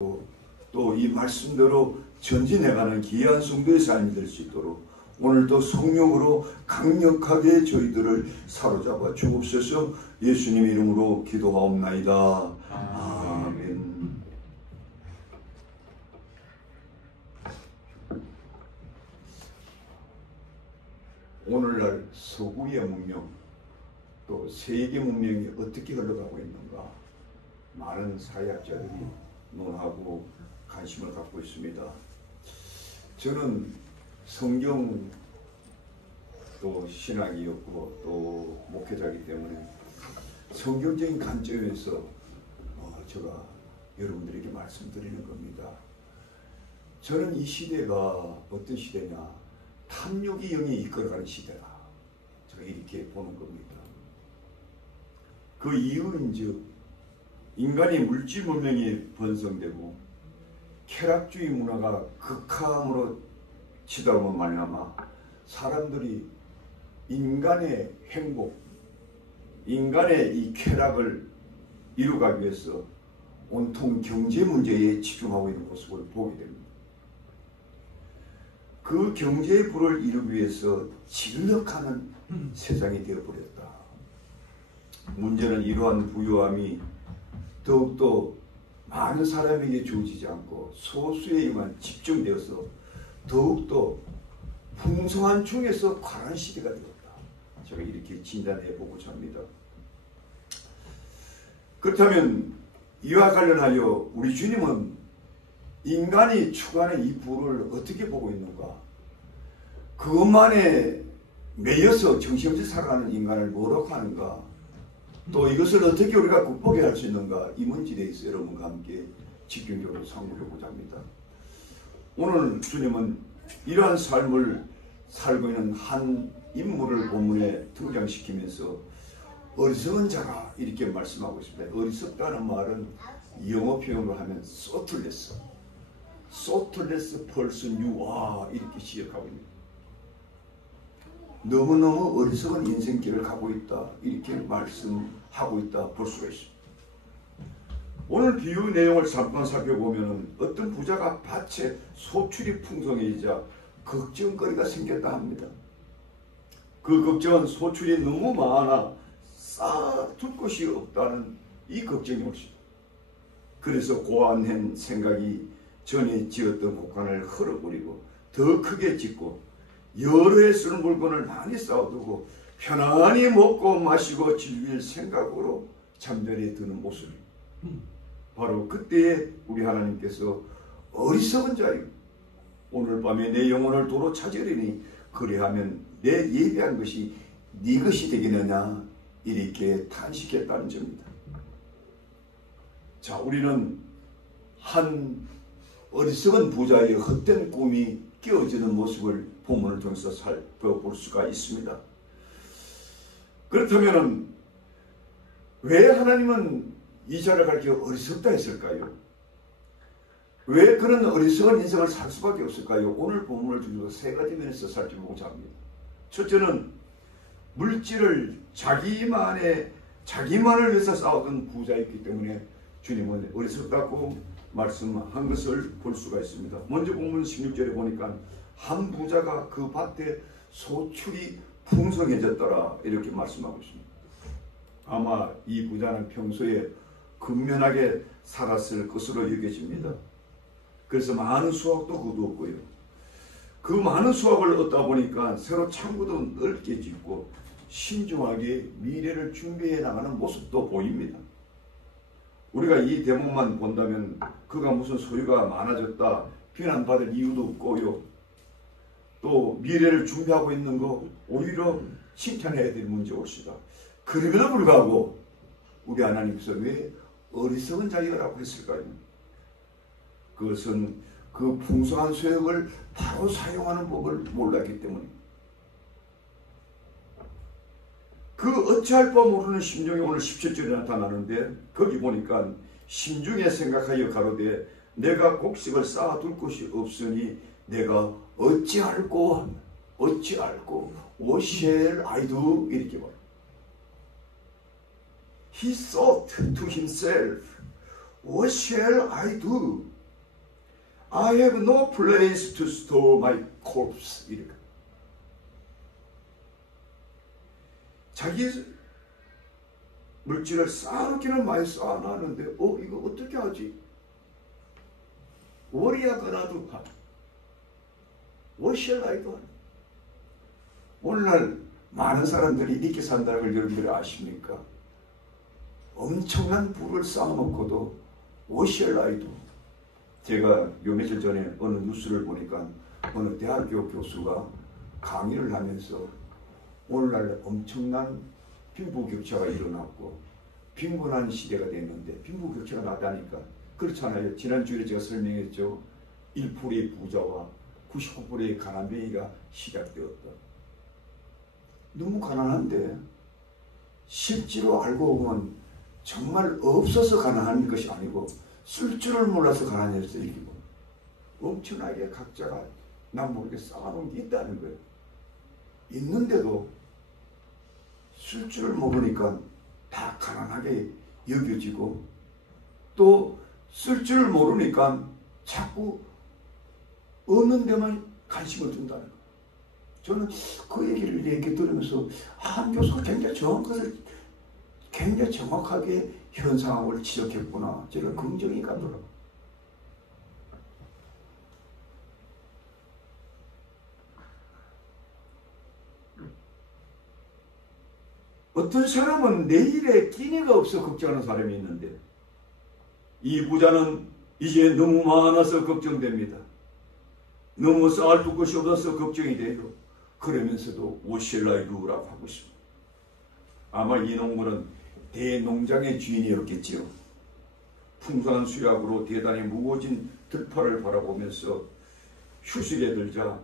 또 이 말씀대로 전진해가는 귀한 성도의 삶이 될 수 있도록 오늘도 성령으로 강력하게 저희들을 사로잡아 주옵소서. 예수님의 이름으로 기도하옵나이다. 아멘. 오늘날 서구의 문명 또 세계 문명이 어떻게 흘러가고 있는가 많은 사회학자들이 논하고 관심을 갖고 있습니다. 저는 성경 또 신학이었고 또 목회자이기 때문에 성경적인 관점에서 제가 여러분들에게 말씀드리는 겁니다. 저는 이 시대가 어떤 시대냐, 탐욕이 영이 이끌어가는 시대다, 제가 이렇게 보는 겁니다. 그 이유인즉 인간이 물질 문명이 번성되고 쾌락주의 문화가 극함으로 치달음으로 말미암아 사람들이 인간의 행복, 인간의 이 쾌락을 이루기 위해서 온통 경제 문제에 집중하고 있는 모습을 보게 됩니다. 그 경제의 부를 이루기 위해서 진력하는 세상이 되어버렸다. 문제는 이러한 부유함이 더욱더 많은 사람에게 주어지지 않고 소수에게만 집중되어서 더욱더 풍성한 중에서 과한 시대가 되었다. 제가 이렇게 진단해 보고자 합니다. 그렇다면 이와 관련하여 우리 주님은 인간이 추구하는 이 부를 어떻게 보고 있는가? 그것만에 매여서 정신없이 살아가는 인간을 뭐라고 하는가? 또 이것을 어떻게 우리가 극복해 할 수 있는가? 이 문제에 대해서 여러분과 함께 집중적으로 상고해보자 합니다. 오늘 주님은 이러한 삶을 살고 있는 한 인물을 본문에 등장시키면서 어리석은 자라 이렇게 말씀하고 있습니다. 어리석다는 말은 영어 표현으로 하면 소틀레스 person you are 이렇게 시작하고 있습니다. 너무너무 어리석은 인생길을 가고 있다 이렇게 말씀하고 있다 볼 수가 있습니다. 오늘 비유 내용을 잠깐 살펴보면 어떤 부자가 밭에 소출이 풍성해지자 걱정거리가 생겼다 합니다. 그 걱정은 소출이 너무 많아 쌓아둘 곳이 없다는 이 걱정이 옳습니다. 그래서 고안한 생각이 전에 지었던 곳간을 헐어버리고 더 크게 짓고 여러 해 쓰는 물건을 많이 쌓아두고 편안히 먹고 마시고 즐길 생각으로 잠자리에 드는 모습입니다. 바로 그때에 우리 하나님께서 어리석은 자여 오늘 밤에 내 영혼을 도로 찾으리니 그리하면 내 예비한 것이 네 것이 되겠느냐 이렇게 탄식했다는 점입니다. 자, 우리는 한 어리석은 부자의 헛된 꿈이 깨어지는 모습을 본문을 통해서 살펴볼 수가 있습니다. 그렇다면 왜 하나님은 이 자를 가리켜 어리석다 했을까요? 왜 그런 어리석은 인생을 살 수밖에 없을까요? 오늘 본문을 통해서 세 가지 면에서 살펴보고자 합니다. 첫째는 물질을 자기만을 위해서 싸우던 부자였기 때문에 주님은 어리석다고 말씀한 것을 볼 수가 있습니다. 먼저 본문 16절에 보니까 한 부자가 그 밭에 소출이 풍성해졌더라 이렇게 말씀하고 있습니다. 아마 이 부자는 평소에 근면하게 살았을 것으로 여겨집니다. 그래서 많은 수확도 거두었고요. 그 많은 수확을 얻다 보니까 새로 창고도 넓게 짓고 신중하게 미래를 준비해 나가는 모습도 보입니다. 우리가 이 대목만 본다면 그가 무슨 소유가 많아졌다 비난받을 이유도 없고요. 또 미래를 준비하고 있는 거 오히려 칭찬해야 될 문제 옳시다. 그럼에도 불구하고 우리 하나님께서 왜 어리석은 자여라고 했을까요? 그것은 그 풍성한 소욕을 바로 사용하는 법을 몰랐기 때문입니다. 그 어찌할 바 모르는 심정이 오늘 17절에 나타나는데 거기 보니까 심중에 생각하여 가로되 내가 곡식을 쌓아둘 곳이 없으니 내가 어찌할꼬 what shall I do 이렇게 말합니다. He thought to himself What shall I do? I have no place to store my corpse. 이렇게. 자기 물질을 쌓아놓기는 많이 쌓아놨는데 이거 어떻게 하지? worry하거나도 What shall I do? 오늘날 많은 사람들이 이렇게 산다는 걸 여러분들이 아십니까? 엄청난 부를 쌓아놓고도 What shall I do? 제가 요 며칠 전에 어느 뉴스를 보니까 어느 대학교 교수가 강의를 하면서 오늘날 엄청난 빈부격차가 일어났고 빈곤한 시대가 됐는데 빈부격차가 나다니까 그렇잖아요. 지난주에 제가 설명했죠. 1%의 부자와 99%의 가난뱅이가 시작되었다. 너무 가난한데 실제로 알고 보면 정말 없어서 가난한 것이 아니고 쓸 줄을 몰라서 가난해졌어. 이게 엄청나게 각자가 난 모르게 쌓아놓은 게 있다는 거예요. 있는데도 쓸 줄을 모르니까 다 가난하게 여겨지고 또 쓸 줄을 모르니까 자꾸 없는 데만 관심을 둔다는 거예요. 저는 그 얘기를 이렇게 들으면서 한 교수가 굉장히 정확하게 현 상황을 지적했구나. 제가 긍정이 가더라고요. 어떤 사람은 내일에 끼니가 없어 걱정하는 사람이 있는데 이 부자는 이제 너무 많아서 걱정됩니다. 너무 쌓아둘 것이 없어서 걱정이 돼요. 그러면서도 What shall I do라고 하고 있습니다. 아마 이 농부는 대농장의 주인이었겠지요. 풍성한 수확으로 대단히 무거워진 들판을 바라보면서 휴식에 들자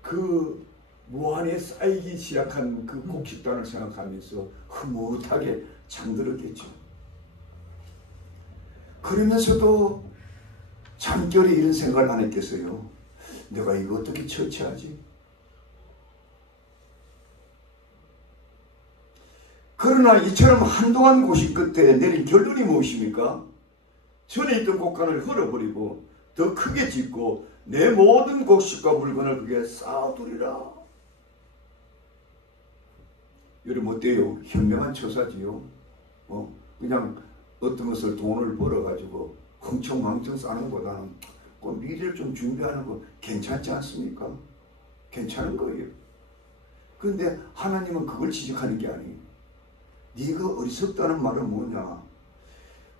그 무한에 쌓이기 시작한 그 곡식단을 생각하면서 흐뭇하게 잠들었겠죠. 그러면서도 잠결에 이런 생각을 안 했겠어요. 내가 이거 어떻게 처치하지? 그러나 이처럼 한동안 고심 끝에 내린 결론이 무엇입니까? 전에 있던 곡간을 헐어버리고 더 크게 짓고 내 모든 곡식과 물건을 그게 쌓아두리라. 여러분 어때요? 현명한 처사지요. 그냥 어떤 것을 돈을 벌어가지고 흥청망청 싸는 것보다는 그 미래를 좀 준비하는 거 괜찮지 않습니까? 괜찮은 거예요. 그런데 하나님은 그걸 지적하는 게 아니에요. 네가 어리석다는 말은 뭐냐?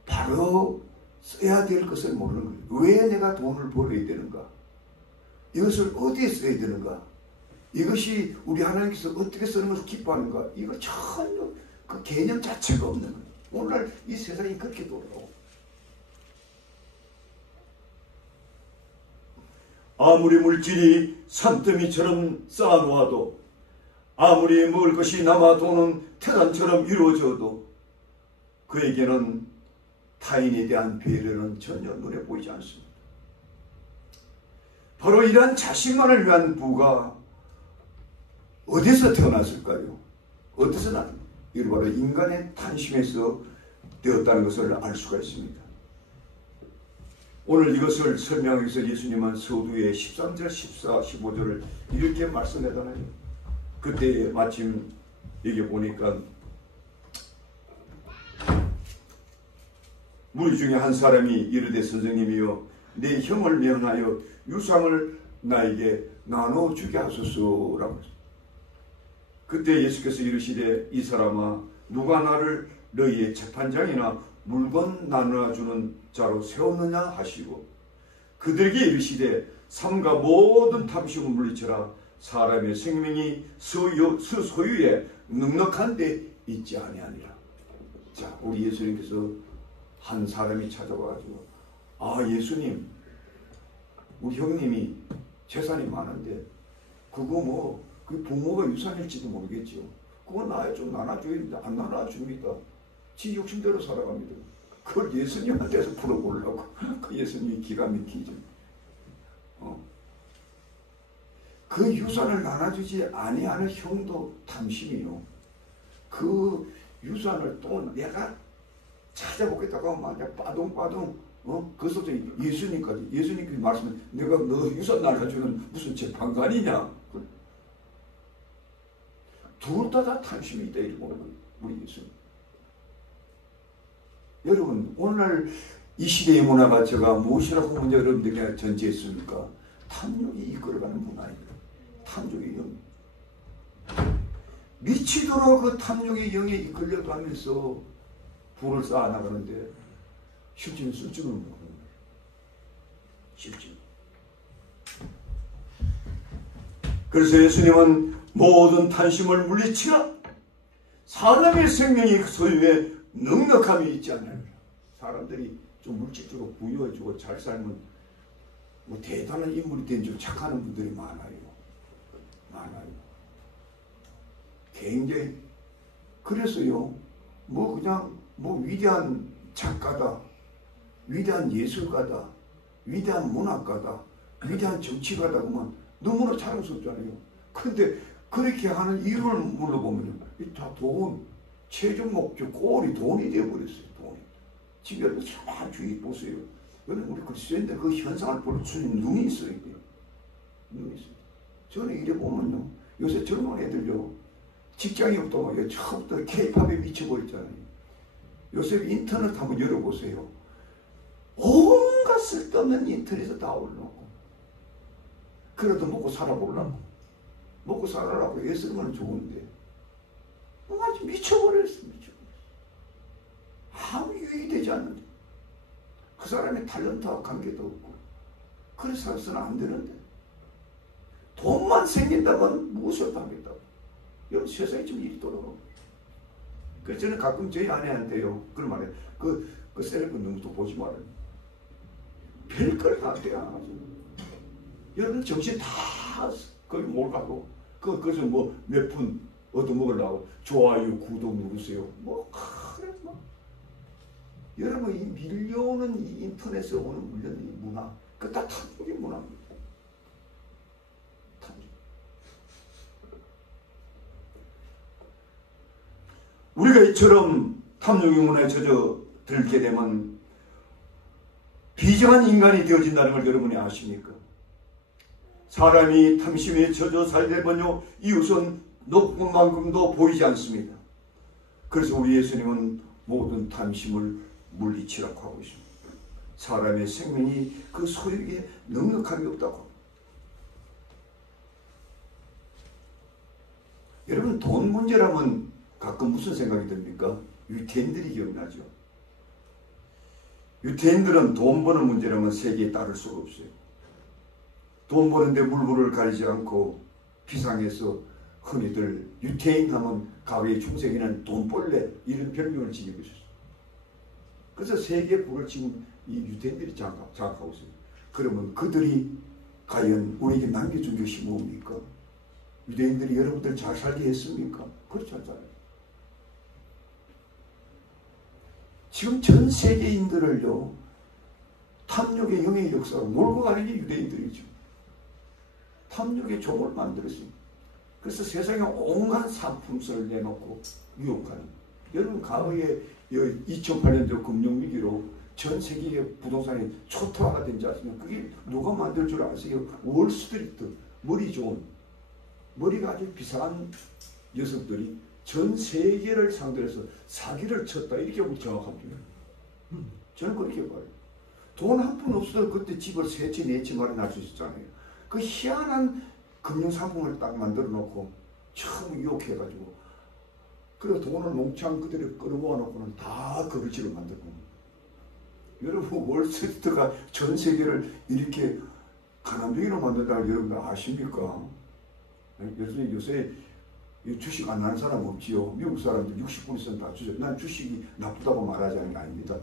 바로 써야 될 것을 모르는 거예요. 왜 내가 돈을 벌어야 되는가? 이것을 어디에 써야 되는가? 이것이 우리 하나님께서 어떻게 쓰는 것을 기뻐하는가? 이걸 전혀 그 개념 자체가 없는 거예요. 오늘날 이 세상이 그렇게 돌아가고 아무리 물질이 산더미처럼 쌓아놓아도 아무리 먹을 것이 남아도는 태산처럼 이루어져도 그에게는 타인에 대한 배려는 전혀 눈에 보이지 않습니다. 바로 이러한 자신만을 위한 부가 어디서 태어났을까요? 어디서 났을까요? 이게 바로 인간의 탄심에서 되었다는 것을 알 수가 있습니다. 오늘 이것을 설명하기 위해서 예수님은 서두에 13절, 14, 15절을 이렇게 말씀하잖아요. 그때 마침 여기 보니까 무리 중에 한 사람이 이르되 선생님이여 내 형을 명하여 유상을 나에게 나눠주게 하소서라고 했습니다. 그때 예수께서 이르시되 이 사람아 누가 나를 너희의 재판장이나 물건 나누어주는 자로 세웠느냐 하시고 그들에게 이르시되 삼가 모든 탐심을 물리쳐라 사람의 생명이 소유에 넉넉한 데 있지 아니하니라. 자, 우리 예수님께서 한 사람이 찾아와가지고 예수님 우리 형님이 재산이 많은데 그거 그 부모가 유산일지도 모르겠죠. 그거 나에 좀 나눠줘야 되는데 안 나눠줍니다. 지 욕심대로 살아갑니다. 그걸 예수님한테서 풀어보려고 그 예수님이 기가 막히죠. 그 유산을 나눠주지 아니하는 형도 탐심이요. 그 유산을 또 내가 찾아보겠다고 하면 만약 빠둥빠둥 그 속에 예수님까지 예수님께서 말씀은 내가 너 유산 날려주는 무슨 재판관이냐. 둘 다 탐심이 있다 이렇게 보는 거예요. 우리 예수님. 여러분 오늘날 이 시대의 문화가 제가 무엇이라고 먼저 여러분들에게 전제했습니까? 탐욕이 이끌어가는 문화입니다. 탐욕의 영. 미치도록 그 탐욕의 영에 이끌려가면서 부를 쌓아나가는데 실제는 쓸줄은 모르는 거예요. 실제. 그래서 예수님은 모든 탐심을 물리치라. 사람의 생명이 소유에 넉넉함이 있지 않느냐. 사람들이 좀 물질적으로 부유해지고 잘 살면 뭐 대단한 인물이 된 줄 착하는 분들이 많아요. 굉장히. 그래서요, 그냥 위대한 작가다, 위대한 예술가다, 위대한 문학가다, 위대한 정치가다 보면 너무나 자랑스럽잖아요. 근데 그렇게 하는 이유를 물어보면요, 다 돈, 최종 목적, 꼴이 돈이 되어버렸어요. 돈이. 지금 여러분 참 주의 보세요. 여러분 우리 그리스도인들 그 현상을 볼 수 있는 눈이 있어야 돼요. 눈이 있어요. 저는 이래 보면요, 요새 젊은 애들요, 직장이 없다고 처음부터 K-팝에 미쳐버렸잖아요. 요새 인터넷 한번 열어보세요. 온갖 쓸데없는 인터넷에 다 올라오고. 그래도 먹고 살아보려고. 먹고 살아라고 애쓰면 좋은데. 아주 미쳐버렸어. 아무 유익이 되지 않는데. 그 사람의 탤런트와 관계도 없고. 그래서 살아서는 안 되는데. 돈만 생긴다면 무엇을 하겠다고. 여러분 세상에 좀 일이 돌아가고. 그래서 저는 가끔 저희 아내한테요, 그런 말이에요. 그 셀프 너무 보지 말아요. 별걸 다 돼야. 여러분 정신 다 거기 몰가고, 그래서 몇 분 얻어먹으려고 좋아요, 구독 누르세요. 그래, 여러분 이 밀려오는 이 인터넷에 오는 물려는 이 문화, 그 다 탐욕의 문화입니다. 우리가 이처럼 탐욕의 문화에 젖어들게 되면 비정한 인간이 되어진다는 걸 여러분이 아십니까? 사람이 탐심에 젖어 살게 되면요, 이웃은 높은 만큼도 보이지 않습니다. 그래서 우리 예수님은 모든 탐심을 물리치라고 하고 있습니다. 사람의 생명이 그 소유에 넉넉함이 없다고 합니다. 여러분 돈 문제라면 가끔 무슨 생각이 듭니까? 유태인들이 기억나죠. 유태인들은 돈 버는 문제라면 세계에 따를 수가 없어요. 돈 버는데 물불을 가리지 않고 비상해서 흔히들 유태인 하면 가외의 중생이는 돈벌레 이런 별명을 지니고 있었어요. 그래서 세계 부를 지금 이 유태인들이 장악하고 있어요. 그러면 그들이 과연 우리에게 남겨준 것이 뭡니까? 유대인들이 여러분들 잘 살게 했습니까? 그렇지 않잖아요. 지금 전 세계인들을요, 탐욕의 영의 역사로 몰고 가는 게 유대인들이죠. 탐욕의 종을 만들었어요. 그래서 세상에 온갖 상품성을 내놓고 유혹하는. 여러분 과거에 2008년도 금융위기로 전 세계의 부동산이 초토화가 된지 아십니까? 그게 누가 만들 줄 아세요? 월스트리트, 머리 좋은, 머리가 아주 비싼 녀석들이 전 세계를 상대로 해서 사기를 쳤다. 이렇게 우리 정확합니다. 저는 그렇게 봐요. 돈 한 푼 없어도 그때 집을 세 채, 네 채 마련할 수 있었잖아요. 그 희한한 금융상품을 딱 만들어 놓고 처음 유혹해가지고, 그리고 돈을 몽창 그대로 끌어모아 놓고는 다 거기지로 만들고. 여러분 월스트리트가 전 세계를 이렇게 가난뱅이로 만든다고 여러분들 아십니까? 요새 주식 안 하는 사람 없지요. 미국 사람들 60% 이상 다 주죠. 난 주식이 나쁘다고 말하자는 게 아닙니다.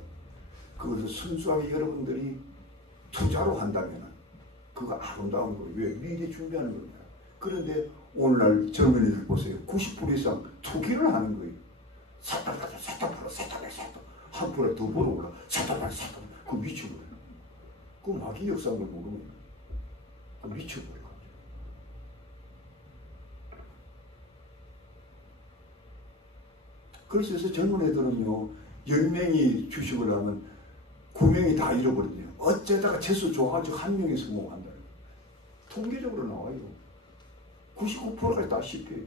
그것을 순수하게 여러분들이 투자로 한다면 그거 아름다운 거예요. 왜? 미리 준비하는 겁니다. 그런데 오늘날 젊은이들 보세요. 90% 이상 투기를 하는 거예요. 샀다 팔아, 샀다 팔아, 샀다 팔아, 샀다. 한 푼에 더 벌어올라. 샀다 팔아, 샀다 팔아. 그거 미쳐버려요. 그 마귀 역사를 모르면 미쳐버려요. 그래서 젊은 애들은요, 10명이 주식을 하면 9명이 다 잃어버리네요. 어쩌다가 재수 좋아가지고 한 명이 성공한다는 거예요. 통계적으로 나와요. 99%까지 다 실패해요.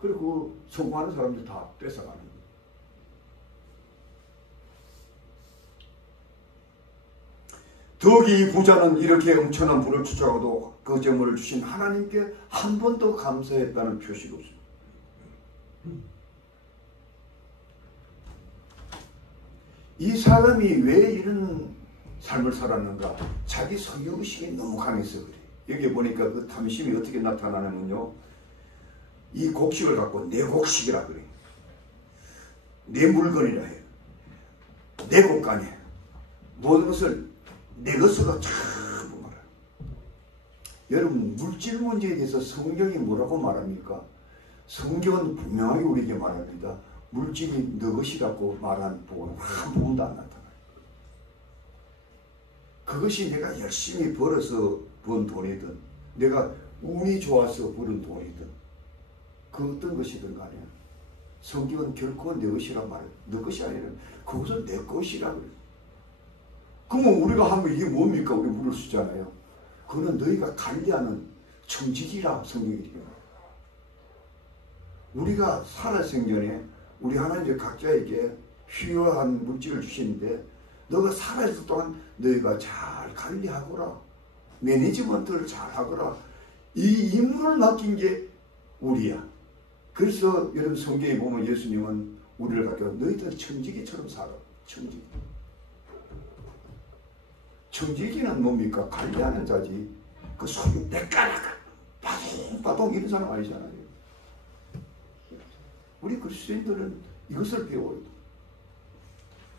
그리고 그 성공하는 사람들 다 뺏어가는 거예요. 더욱이 부자는 이렇게 엄청난 부를 쫓아가도 그 재물을 주신 하나님께 한 번도 감사했다는 표시가 없습니다. 이 사람이 왜 이런 삶을 살았는가? 자기 소유의식이 너무 강해서 그래. 여기 보니까 그 탐심이 어떻게 나타나냐면요, 이 곡식을 갖고 내 곡식이라 그래. 내 물건이라 해요. 내 곳간이에요. 모든 것을 내 것으로 전부 말해요. 여러분, 물질 문제에 대해서 성경이 뭐라고 말합니까? 성경은 분명하게 우리에게 말합니다. 물질이 너 것이라고 말한 부분은 한 부분도 안 나타나요. 그것이 내가 열심히 벌어서 번 돈이든 내가 운이 좋아서 버는 돈이든 그 어떤 것이든 간에 성경은 결코 내 것이라 말해요. 너 것이 아니라 그것은 내 것이라 그래요. 그러면 우리가 하면 이게 뭡니까? 우리 물을 쓰잖아요. 그거는 너희가 관리하는 청지기라 성경이 얘기합니다. 우리가 살아생전에 우리 하나님 각자에게 필요한 물질을 주시는데 너가 살아있을 동안 너희가 잘 관리하거라. 매니지먼트를 잘 하거라. 이 임무를 맡긴 게 우리야. 그래서 여러분 성경에 보면 예수님은 우리를 가르쳐 너희들 청지기처럼 살아. 청지기. 청지기는 뭡니까? 관리하는 자지. 그 소유 내까나까 빠동빠동 이런 사람 아니잖아요. 우리 그리스도인들은 이것을 배워야 돼.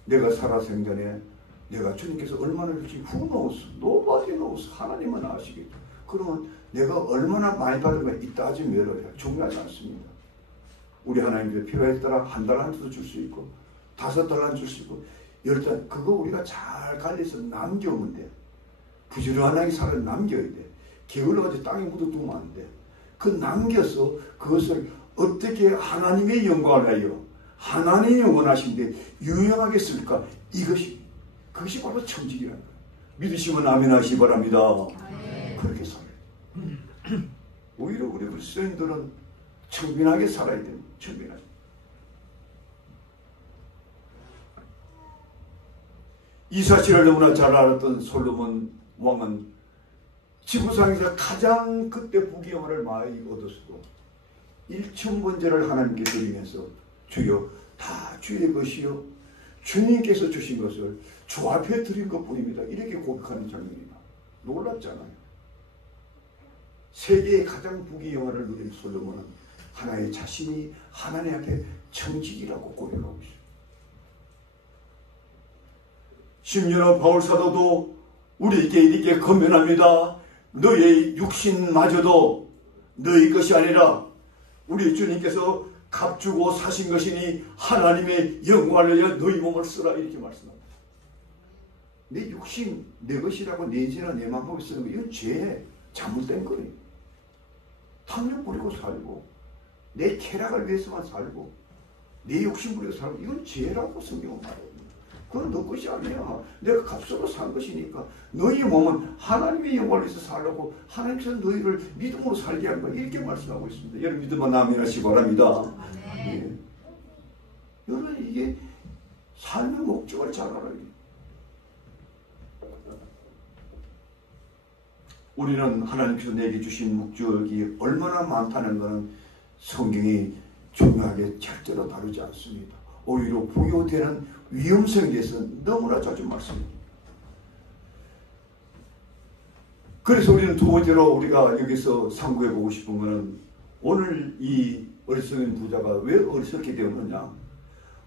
내가 살아생전에 내가 주님께서 얼마나 주시 who knows? nobody knows. 하나님은 아시겠죠. 그러면 내가 얼마나 많이 받으면 이 따짐 외로워요. 중요하지 않습니다. 우리 하나님께 필요에 따라 한 달란트도 줄 수 있고 5달란트 줄 수 있고 10달 그거 우리가 잘 관리해서 남겨오면 돼. 부지런하게 살아 남겨야 돼. 게을러가지고 땅에 묻어두면 안 돼. 그 남겨서 그것을 어떻게 하나님의 영광을 하여 하나님이 원하신데 유용하게 쓸까? 그것이 바로 청지기라는 거예요. 믿으시면 아멘 하시기 바랍니다. 그렇게 살아요. 오히려 우리 그리스도인들은 청빈하게 살아야 됩니다. 청빈하게. 이 사실을 너무나 잘 알았던 솔로몬 왕은 지구상에서 가장 그때 부귀영화를 많이 얻었고 1,000번제를 하나님께 드리면서 주여 다 주의 것이요 주님께서 주신 것을 주 앞에 드린 것뿐입니다. 이렇게 고백하는 장면이다. 놀랍잖아요. 세계의 가장 부귀영화를 누린 솔로몬은 하나의 자신이 하나님 앞에 청지기라고 고백하고 있어요. 심지어 바울 사도도 우리에게 이렇게 권면합니다. 너의 육신마저도 너의 것이 아니라 우리 주님께서 값주고 사신 것이니 하나님의 영광을 위하여 너희 몸을 쓰라 이렇게 말씀합니다. 내 육신 내 것이라고 내 인생이나 내 마음을 쓰는 거 이건 죄 잘못된 거예요. 탐욕 부리고 살고 내 쾌락을 위해서만 살고 내 욕심 부리고 살고 이건 죄라고 성경은 말해요. 그건 너 것이 아니야. 내가 값으로 산 것이니까 너희 몸은 하나님의 영광을 위해서 살라고 하나님께서 너희를 믿음으로 살게 한 거야. 이렇게 말씀하고 있습니다. 여러분 믿으면 아멘 하시기 바랍니다. 예. 여러분 이게 삶의 목적을 잘 알아야 돼. 우리는 하나님께서 내게 주신 목적이 얼마나 많다는 것은 성경이 중요하게 절대로 다루지 않습니다. 오히려 부여되는 위험성에 대해서 너무나 자주 말씀합니다. 그래서 우리는 두 번째로 우리가 여기서 상고해 보고 싶은 것은 오늘 이 어리석은 부자가 왜 어리석게 되었느냐.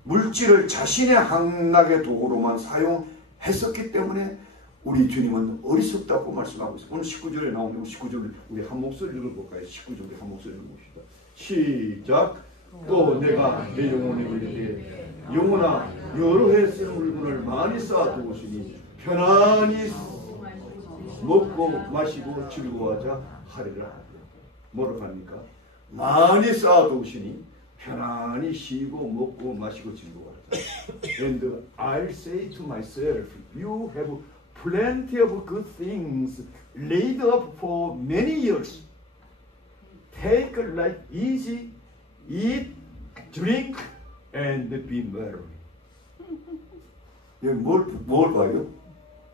물질을 자신의 향락의 도구로만 사용했었기 때문에 우리 주님은 어리석다고 말씀하고 있어요. 오늘 19절에 나오는 19절을 우리 한 목소리로 읽어볼까요? 19절에 한 목소리로 봅시다. 시작. 또 내가 내 영혼이 그리되 영혼아 여러 해 쓰는 물건을 많이 쌓아두었으니 편안히 먹고 마시고 즐거워하자 하리라. 뭐라고 합니까? 많이 쌓아두었으니 편안히 쉬고 먹고 마시고 즐거워하자. And I'll say to myself, you have plenty of good things laid up for many years. Take life easy, eat, drink, and be merry. 뭘 봐요?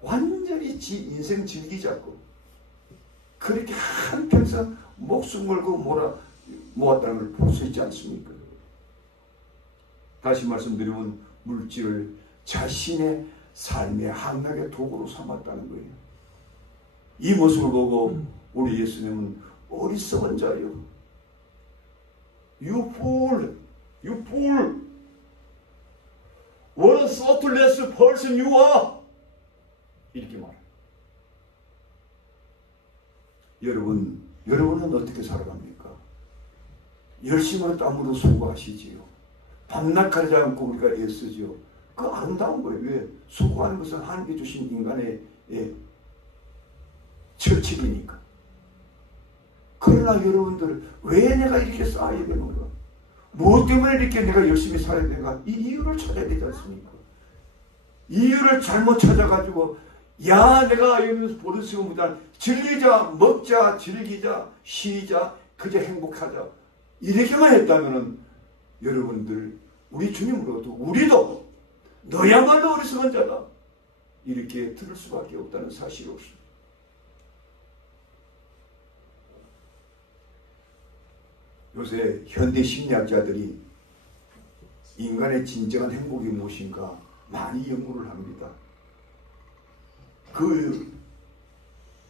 완전히 지 인생 즐기자고. 그렇게 한평생 목숨 걸고 모았다는 걸 볼 수 있지 않습니까? 다시 말씀드리면 물질을 자신의 삶의 한락의 도구로 삼았다는 거예요. 이 모습을 보고 우리 예수님은 어리석은 자요. You fool! You fool! What a thoughtless person you are! 이렇게 말해요. 여러분은 어떻게 살아갑니까? 열심으로 땀으로 수고하시지요. 밤낮 가리지 않고 우리가 애쓰지요. 그 아름다운 거예요. 왜? 수고하는 것은 하나님께 주신 인간의 철칙이니까. 그러나 여러분들 왜 내가 이렇게 쌓아야 되는가? 무엇 때문에 이렇게 내가 열심히 살아야 되는가? 이 이유를 찾아야 되지 않습니까? 이유를 잘못 찾아가지고 내가 여기서 버릇이고보다 즐기자, 먹자, 즐기자, 쉬자, 그저 행복하자 이렇게만 했다면은 여러분들 우리 주님으로도 우리도 너야말로 어리석은 자다 이렇게 들을 수밖에 없다는 사실이 없습니다. 요새 현대 심리학자들이 인간의 진정한 행복이 무엇인가 많이 연구를 합니다. 그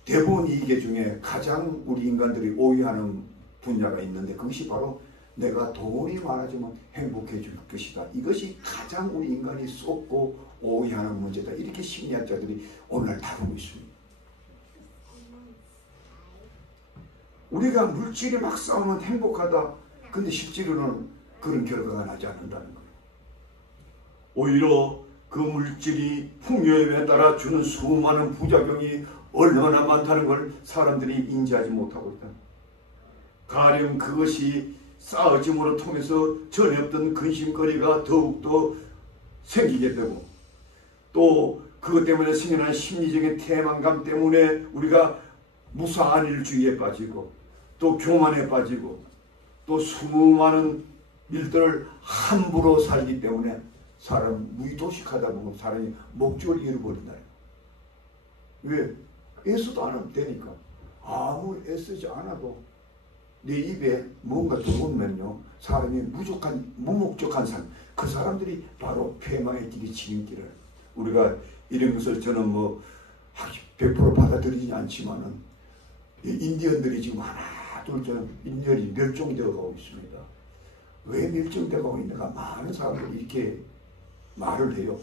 대부분 이계 중에 가장 우리 인간들이 오해하는 분야가 있는데 그것이 바로 내가 돈이 많아지면 행복해질 것이다. 이것이 가장 우리 인간이 쏟고 오해하는 문제다. 이렇게 심리학자들이 오늘날 다루고 있습니다. 우리가 물질이 막 쌓으면 행복하다. 근데 실제로는 그런 결과가 나지 않는다는 거예요. 오히려 그 물질이 풍요에 따라 주는 수많은 부작용이 얼마나 많다는 걸 사람들이 인지하지 못하고 있다. 가령 그것이 쌓아짐으로 통해서 전에 없던 근심거리가 더욱더 생기게 되고 또 그것 때문에 생겨난 심리적인 태만감 때문에 우리가 무사한 일주의에 빠지고 또 교만에 빠지고 또 수많은 일들을 함부로 살기 때문에 사람 무의도식하다 보면 사람이 목적을 잃어버린다. 왜? 애써도 안 하면 되니까. 아무 애쓰지 않아도 내 입에 뭔가 들어오면요 사람이 무목적한 삶, 그 사람들이 바로 폐망의 길이 지름길을 우리가 이런 것을 저는 100% 받아들이지 않지만은 인디언들이 지금 하나 둘 셋 인디언이 멸종되어 가고 있습니다. 왜 멸종되어 가고 있는가? 많은 사람들이 이렇게 말을 해요.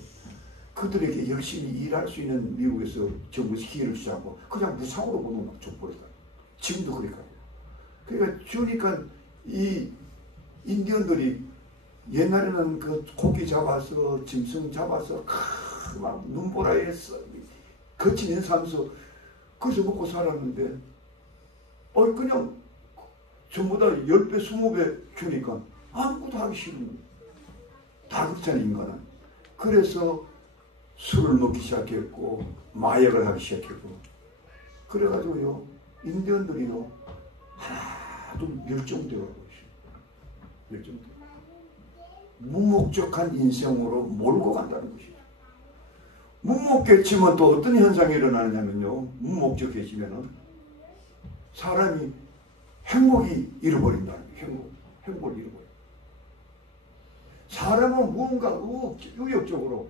그들에게 열심히 일할 수 있는 미국에서 정부에서 기회를 주지 않고 그냥 무상으로 보는 막 줘버렸다. 지금도 그러니까요. 그러니까 주니까 이 인디언들이 옛날에는 그 고기 잡아서 짐승 잡아서 막 눈보라에 거친 인사하면서 그래서 먹고 살았는데 그냥 전부 다 10배 20배 주니까 아무것도 하기 싫은 거예요. 다 그렇잖아요 인간은. 그래서 술을 먹기 시작했고 마약을 하기 시작했고 그래가지고요 인디언들이요 하나도 멸종되어 가고 있어요. 멸종되어 무목적한 인생으로 몰고 간다는 것이죠. 무목해지면 또 어떤 현상이 일어나느냐면요 무목적해지면은 사람이 행복이 잃어버린다는 거예요. 행복을 잃어버려요. 사람은 무언가 의욕적으로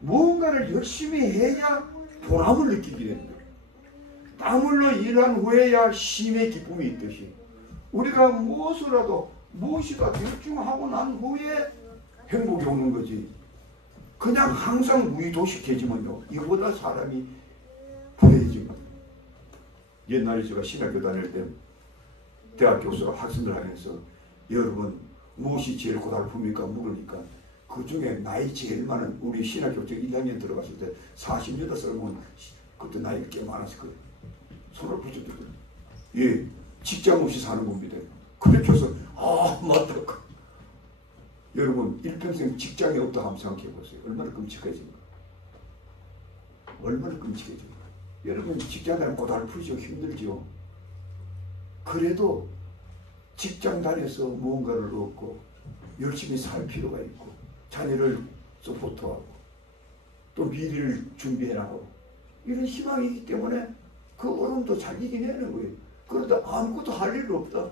무언가를 열심히 해야 보람을 느끼게 됩니다. 땀 흘려 일한 후에야 쉼의 기쁨이 있듯이 우리가 무엇이다 결정하고 난 후에 행복이 오는 거지. 그냥 항상 무의도식해지면요 이거보다 사람이 불행해집니다. 옛날에 제가 신학교 다닐 때 대학 교수가 학생들 하면서 여러분 무엇이 제일 고달픕니까? 물으니까 그 중에 나이 제일 많은 우리 신학교 1학년 들어갔을 때 48살이면 그때 나이가 꽤 많았을 거예요. 손을 붙여주더니 예 직장 없이 사는 겁니다. 그렇게 해서 맞다. 여러분 일평생 직장이 없다 한번 생각해 보세요. 얼마나 끔찍해집니까? 얼마나 끔찍해집니까? 여러분 직장 다니면 고달프죠. 힘들죠. 그래도 직장 다녀서 무언가를 얻고 열심히 살 필요가 있고 자녀를 서포트하고 또 미래를 준비해 나가고 이런 희망이기 때문에 그 어려움도 잘 이겨내는 거예요. 그러다 아무것도 할 일 없다.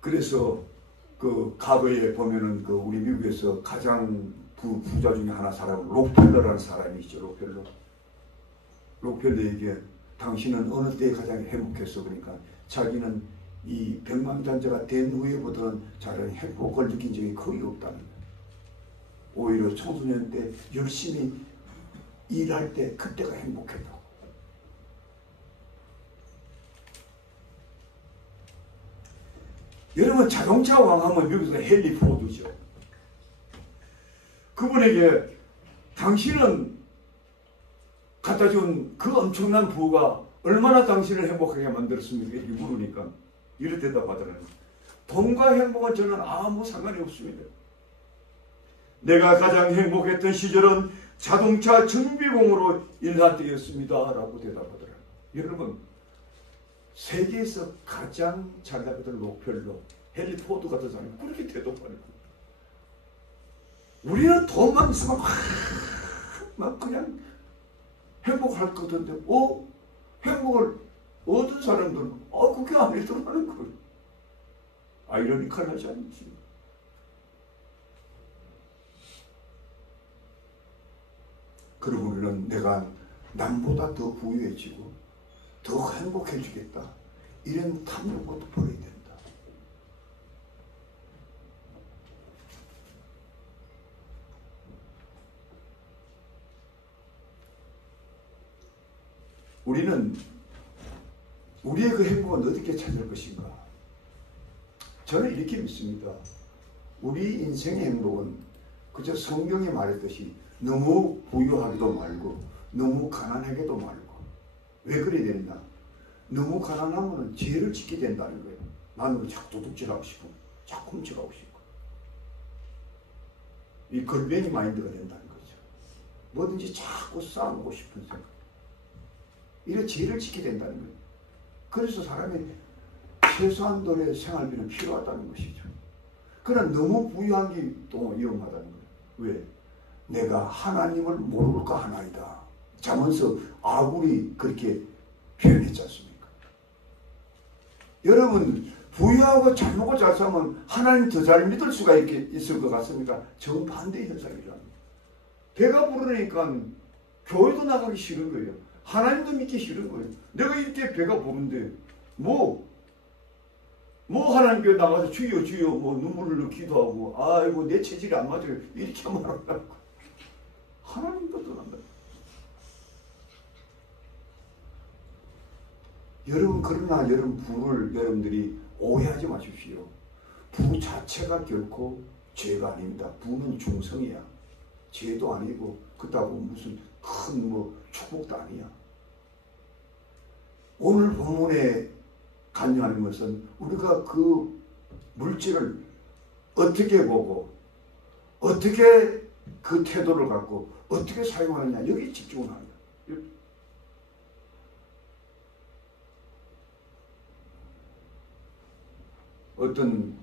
그래서 그 과거에 보면은 그 우리 미국에서 가장 부자 중에 하나 사람 록펠러라는 사람이 있죠. 록펠러에게 당신은 어느 때에 가장 행복했어? 그러니까 자기는 이 백만장자가 된 후에보다는 자기는 행복을 느낀 적이 거의 없다는 거예요. 오히려 청소년 때 열심히 일할 때 그때가 행복했다고. 여러분 자동차 왕하면 미국에서 헨리 포드죠. 그분에게 당신은 갖다 준 그 엄청난 부가 얼마나 당신을 행복하게 만들었습니까? 이렇게 물으니까 이렇게 대답하더라고요. 돈과 행복은 저는 아무 상관이 없습니다. 내가 가장 행복했던 시절은 자동차 정비공으로 일할 때였습니다. 라고 대답하더라고요. 여러분 세계에서 가장 잘 나가던 록펠러 헨리 포드 같은 사람이 그렇게 대답하는 거예요. 우리는 돈만 있으면 막 그냥 행복할 것 같은데 행복을 얻은 사람들은 그게 아니더라는 거예요. 아이러니컬하지 않지. 그리고 우리는 내가 남보다 더 부유해지고 더 행복해지겠다. 이런 탐욕부터 버려야 된다. 우리는 우리의 그 행복은 어떻게 찾을 것인가? 저는 이렇게 믿습니다. 우리 인생의 행복은 그저 성경이 말했듯이 너무 부유하기도 말고 너무 가난하게도 말고. 왜 그래야 된다? 너무 가난하면 죄를 짓게 된다는 거예요. 나는 자꾸 도둑질하고 싶고 자꾸 훔쳐가고 싶고 이 걸뱅이 마인드가 된다는 거죠. 뭐든지 자꾸 쌓아놓고 싶은 생각. 이래 죄를 짓게 된다는 거예요. 그래서 사람이 최소한도의 생활비는 필요하다는 것이죠. 그러나 너무 부유한 게 또 위험하다는 거예요. 왜? 내가 하나님을 모를까 하나이다. 잠언서 아굴이 그렇게 표현했지 않습니까? 여러분 부유하고 잘 먹고 잘 살면 하나님 더 잘 믿을 수가 있을 것 같습니까? 정반대의 현상이랍니다. 배가 부르니까 교회도 나가기 싫은 거예요. 하나님도 믿기 싫은 거예요. 내가 이렇게 배가 부른데 뭐 하나님께 나가서 주여 주여 눈물을 흘려 기도하고 아이고 내 체질이 안 맞아요. 이렇게 말한다고. 하나님도 떠난다. 여러분 그러나 부를 여러분들이 오해하지 마십시오. 부 자체가 결코 죄가 아닙니다. 부는 중성이야. 죄도 아니고 그렇다고 무슨 큰 축복도 아니야. 오늘 본문에 간증하는 것은 우리가 그 물질을 어떻게 보고 어떻게 그 태도를 갖고 어떻게 사용하느냐 여기에 집중을 합니다. 어떤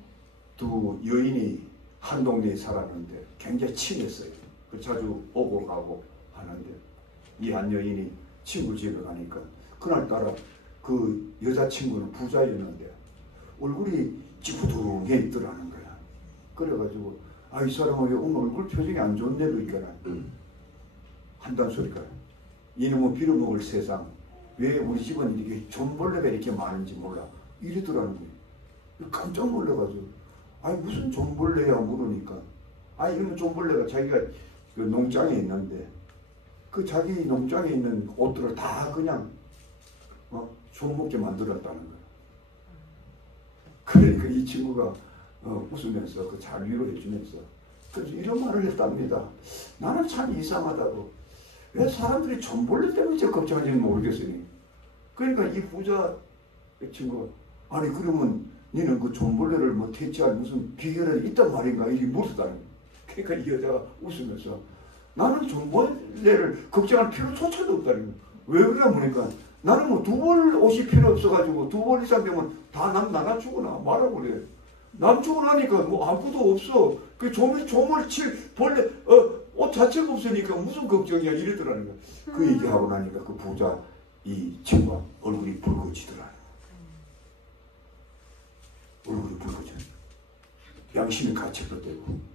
두 여인이 한 동네에 살았는데 굉장히 친했어요. 자주 오고 가고 하는데 이 한 여인이 친구 집에 가니까 그날따라 그 여자친구는 부자였는데 얼굴이 찌푸둥해 있더라는 거야. 그래가지고 이 사람은 왜 오늘 얼굴 표정이 안 좋네 그러니까 한단 소리가 이놈은 빌어먹을 세상 왜 우리 집은 이렇게 존벌레가 이렇게 많은지 몰라 이러더라는 거예요. 깜짝 놀라가지고 무슨 존벌레야 물으니까 이거는 존벌레가 자기가 그 농장에 있는데 그 자기 농장에 있는 옷들을 다 그냥 손먹게 만들었다는 거예요. 그러니까 이 친구가 웃으면서 그 잘 위로해 주면서 그래서 이런 말을 했답니다. 나는 참 이상하다고. 왜 사람들이 존벌레 때문에 저 걱정하는지 모르겠으니. 그러니까 이 부자 친구가 그러면 니는 그 존벌레를 뭐 퇴치할 무슨 비결이 있단 말인가? 이렇게 물었다는 거예요. 그러니까 이 여자가 웃으면서 나는 존벌레를 걱정할 필요조차도 없다는 거예요. 왜 그러냐 보니까 나는 뭐 두 벌 옷이 필요 없어가지고 두 벌 이상 되면 다 남 나가 죽으나 말아버려요. 남 죽으나니까 뭐 아무도 없어. 그 조물 칠 벌레 옷 자체가 없으니까 무슨 걱정이야 이러더라는 거야. 그 얘기하고 나니까 그 부자 이 친구가 얼굴이 붉어지더라는 거야. 얼굴이 붉어져. 양심이 갇혀버리고.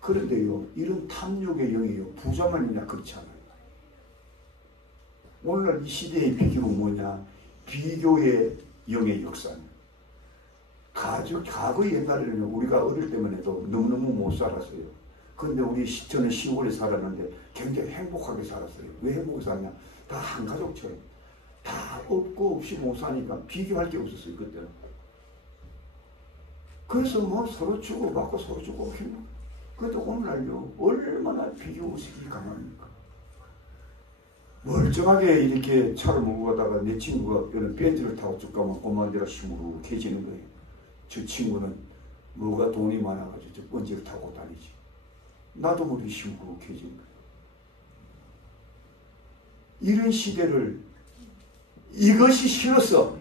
그런데요, 이런 탐욕의 영이요, 부자만이냐 그렇지 않아요. 오늘날 이 시대의 비교가 뭐냐? 비교의 영의 역사는. 과거 옛날에는 우리가 어릴 때만 해도 너무너무 못 살았어요. 그런데 저는 시골에 살았는데 굉장히 행복하게 살았어요. 왜 행복하게 살았냐? 다 한 가족처럼. 다 없고 없이 못 사니까 비교할 게 없었어요, 그때는. 그래서 뭐 서로 주고받고 서로 주고 행복. 그런데 오늘날요, 얼마나 비교의식이 강합니까? 멀쩡하게 이렇게 차를 몰고 가다가 내 친구가 이런 벤츠를 타고 쭉 가면 고만대로 시무룩해지는 거예요. 저 친구는 뭐가 돈이 많아가지고 저 번지를 타고 다니지. 나도 모르게 시무룩해지는 거예요. 이런 시대를 이것이 싫어서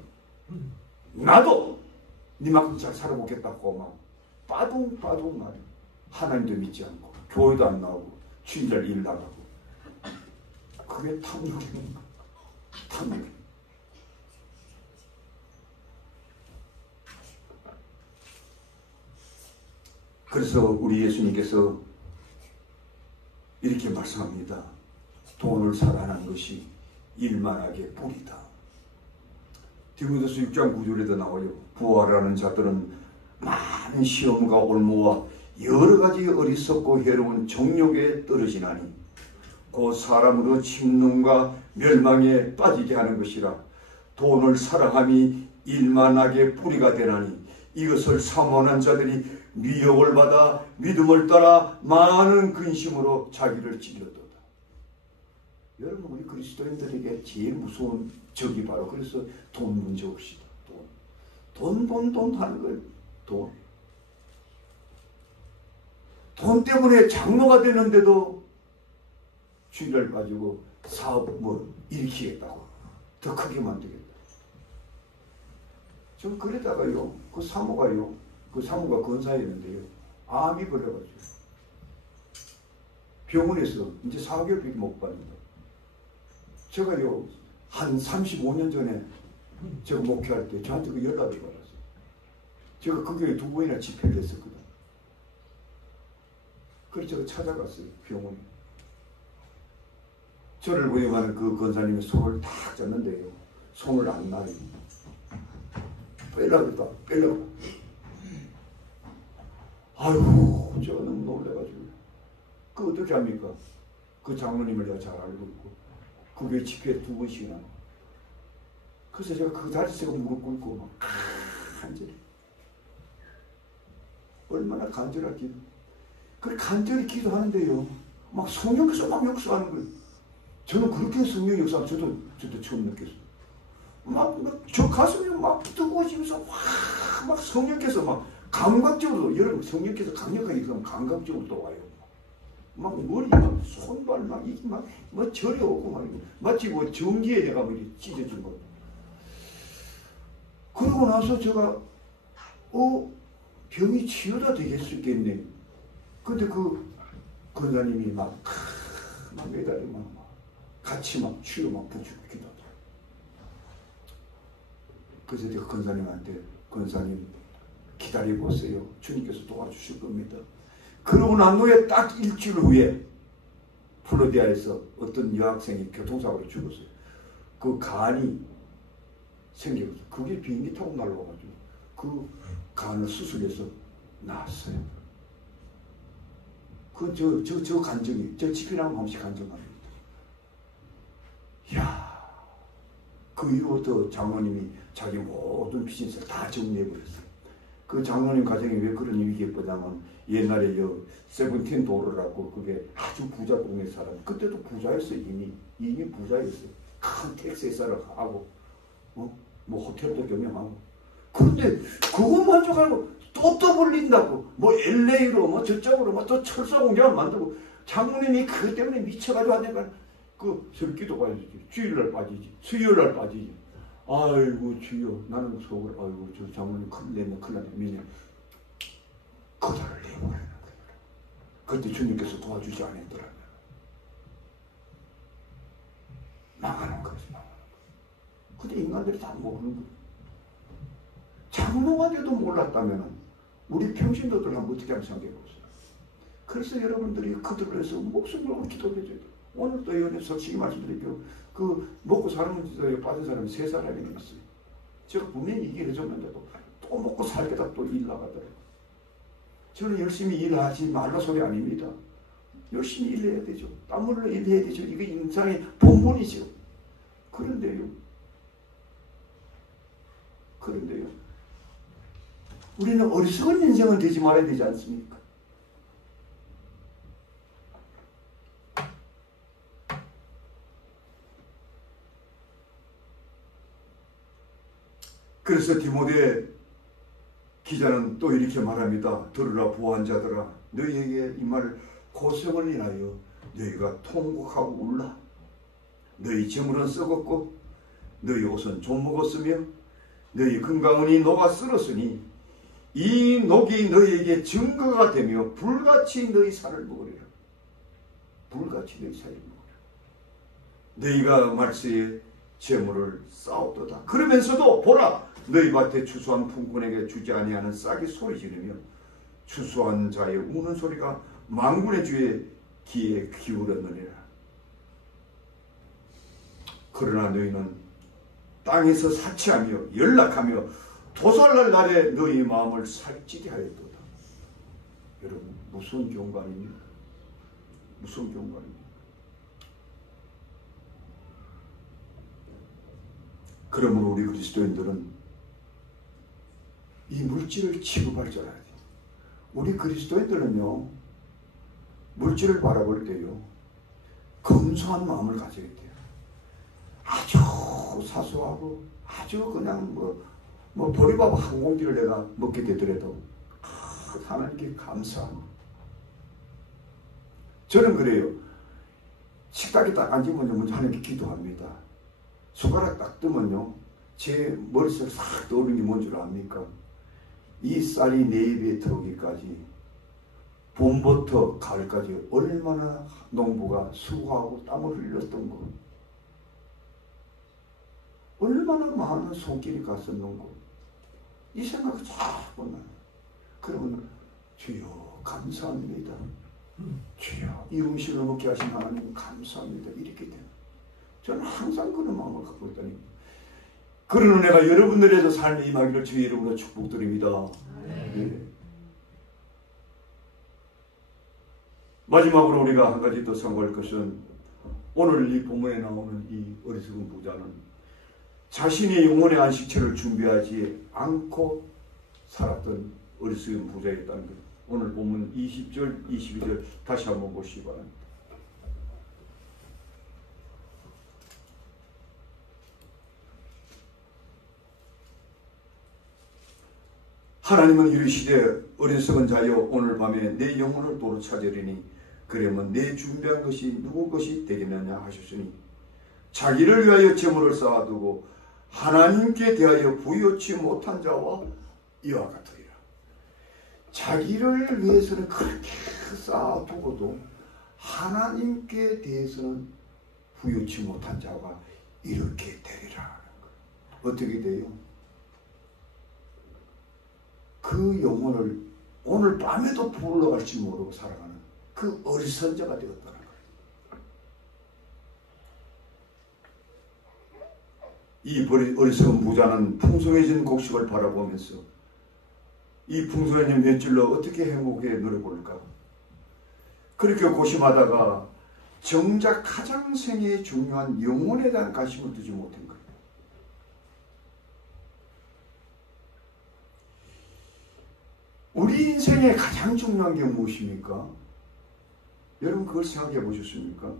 나도 니만큼 잘 살아보겠다고 막 빠둥빠둥 말해. 하나님도 믿지 않고 교회도 안 나오고 주일날 일 나가고. 그게 탐욕입니다. 탐욕. 그래서 우리 예수님께서 이렇게 말씀합니다. 돈을 사랑하는 것이 일만하게 뿌리다. 디모데서 6장 9절에도 나와요. 부활하는 자들은 많은 시험과 올무와 여러 가지 어리석고 해로운 정욕에 떨어지나니 곧 사람으로 침능과 멸망에 빠지게 하는 것이라. 돈을 사랑함이 일만하게 뿌리가 되나니 이것을 사모하는 자들이 미혹을 받아 믿음을 따라 많은 근심으로 자기를 찔렀도다. 여러분, 우리 그리스도인들에게 제일 무서운 적이 바로 그래서 돈 문제 없이다. 돈 하는 거예요. 돈 때문에 장로가 되는데도 주의를 가지고 사업 뭐 일으키겠다고 더 크게 만들겠다. 좀 그러다가요, 그 사모가 건사였는데요, 암이 걸려가지고 병원에서 이제 4개월밖에 못 받는다. 제가요 한 35년 전에 제가 목회할 때 저한테 그 연락을 받았어요. 제가 그 교회 2번이나 집회를 했었거든. 그래서 제가 찾아갔어요, 병원에. 저를 모임하는 그 권사님이 손을 탁 잡는데요, 손을 안 놔요. 빼려고. 아유, 제가 너무 놀래가지고. 그 어떻게 합니까? 그 장로님을 내가 잘 알고 있고, 그 교회 집회 2번씩이나. 그래서 제가 그 자리에서 무릎 꿇고 막 간절히. 얼마나 간절할 기도. 그래 간절히 기도하는데요, 막 성령께서 막 역사하는 거예요. 저는 그렇게 성령 역사 저도 처음 느꼈어요. 저 가슴이 막 뜨거워지면서 막 성령께서 막 감각적으로, 여러분 성령께서 강력하게 있으면 감각적으로 또 와요. 막 머리 막 손발 막 이게 막 저리 오고 막 마치 뭐 전기에 내가 뭐 찢어진 거. 그러고 나서 제가 병이 치유가 되겠겠네. 근데 그 권사님이 막 매달려 막 같이 막 치유 막 부주고 기도하더라고요. 그래서 제가 권사님 기다려보세요. 주님께서 도와주실 겁니다. 그러고 난 후에 딱 일주일 후에 플로리다에서 어떤 여학생이 교통사고로 죽었어요. 그 간이 생겨서 그게 비행기 타고 날라와가지고 그 간을 수술해서 나았어요. 저 간증이, 저 집회라고 한 번씩 간증합니다. 이야, 그 이후부터 장로님이 자기 모든 비즈니스를 다 정리해버렸어요. 그 장로님 가정에 왜 그런 일이 있었냐면, 옛날에 세븐틴 도로라고, 그게 아주 부자 동네 사람, 그때도 부자였어요. 이미 부자였어요. 큰 택시 회사를 하고, 뭐 호텔도 경영하고. 그런데 그거 만족하고 또 떠벌린다고 뭐 LA로 뭐 저쪽으로 뭐 또 철사 공장을 만들고 장모님이 그것 때문에 미쳐가지고 하니까 그 설기도 빠지지, 주일날 빠지지, 수요일날 빠지지. 아이고 주여, 나는 속을 아이고 저 장모님 큰일 났네 미네. 거다를 내버리는 거예요. 그때 주님께서 도와주지 않았더라면 망하는 거지, 망하는 거. 근데 인간들이 다 모르는 거예요. 장로가 돼도 몰랐다면 우리 평신도들 한번 어떻게 한번 생각해 보세요. 그래서 여러분들이 그들을 위해서 목숨을 걸고 기도해줘야 돼요. 오늘도 여러분 솔직히 말씀드릴게요. 그 먹고 사는 문제에 빠진 사람이 3사람이 있어요. 제가 분명히 얘기를 해줬는데도 또 먹고 살게다 또 일 나가더라고요. 저는 열심히 일하지 말라 소리 아닙니다. 열심히 일해야 되죠. 땀 흘려 일해야 되죠. 이게 인생의 본분이죠. 그런데요. 우리는 어리석은 인생은 되지 말아야 되지 않습니까? 그래서 디모데 기자는 또 이렇게 말합니다. 들으라 부한 자들아, 너희에게 이 말을 고생을 인하여 너희가 통곡하고 울라. 너희 재물은 썩었고 너희 옷은 좀 먹었으며 너희 건강은 녹아 쓸었으니 이 녹이 너희에게 증거가 되며 불같이 너희 살을 먹으리라. 불같이 너희 살을 먹으리라. 너희가 말세에 재물을 쌓았도다. 그러면서도 보라, 너희 밭에 추수한 품꾼에게 주지 아니하는 싹이 소리 지르며 추수한 자의 우는 소리가 만군의 주의 귀에 기울었느니라. 그러나 너희는 땅에서 사치하며 연락하며 도살날 날에 너희 마음을 살찌게 하였도다. 여러분, 무슨 경관입니까? 무슨 경관입니까? 그러므로 우리 그리스도인들은 이 물질을 취급할 줄 알아야 돼요. 우리 그리스도인들은요, 물질을 바라볼 때요, 검소한 마음을 가져야 돼요. 아주 사소하고 아주 그냥 뭐 보리밥 한 공기를 내가 먹게 되더라도 하나님께 감사합니다. 저는 그래요. 식탁에 딱 앉으면요, 먼저 하나님께 기도합니다. 숟가락 딱 뜨면요, 제 머릿속에 싹 떠오르는 게 뭔 줄 압니까? 이 쌀이 내 입에 들어오기까지 봄부터 가을까지 얼마나 농부가 수고하고 땀을 흘렸던 거, 얼마나 많은 손길이 갔었는 거, 이 생각이 자꾸 나요. 그러면 주여 감사합니다. 주여 이 음식을 먹게 하신 하나님 감사합니다. 이렇게 돼요. 저는 항상 그런 마음을 갖고 있다니. 그런 은혜가 여러분들에도 삶에 임하기를 주의 이름으로 축복드립니다. 네. 마지막으로 우리가 한 가지 더 상고할 것은, 오늘 이 본문에 나오는 이 어리석은 부자는 자신의 영혼의 안식처를 준비하지 않고 살았던 어리석은 부자였다는 것. 오늘 본문 20절, 22절 다시 한번 보시기 바랍니다. 하나님은 이르시되 어리석은 자여 오늘 밤에 내 영혼을 도로 찾으리니 그러면 내 준비한 것이 누구 것이 되겠느냐 하셨으니 자기를 위하여 재물을 쌓아두고 하나님께 대하여 부여치 못한 자와 이와 같으리라. 자기를 위해서는 그렇게 쌓아두고도 하나님께 대해서는 부여치 못한 자가 이렇게 되리라. 어떻게 돼요? 그 영혼을 오늘 밤에도 불러갈지 모르고 살아가는 그 어리석은 자가 되었다는 거예요. 이 어리석은 부자는 풍성해진 곡식을 바라보면서 이 풍성해진 맷줄로 어떻게 행복에 누려볼까? 그렇게 고심하다가 정작 가장 생애에 중요한 영혼에 대한 관심을 두지 못한 거예요. 우리 인생에 가장 중요한 게 무엇입니까? 여러분 그걸 생각해 보셨습니까?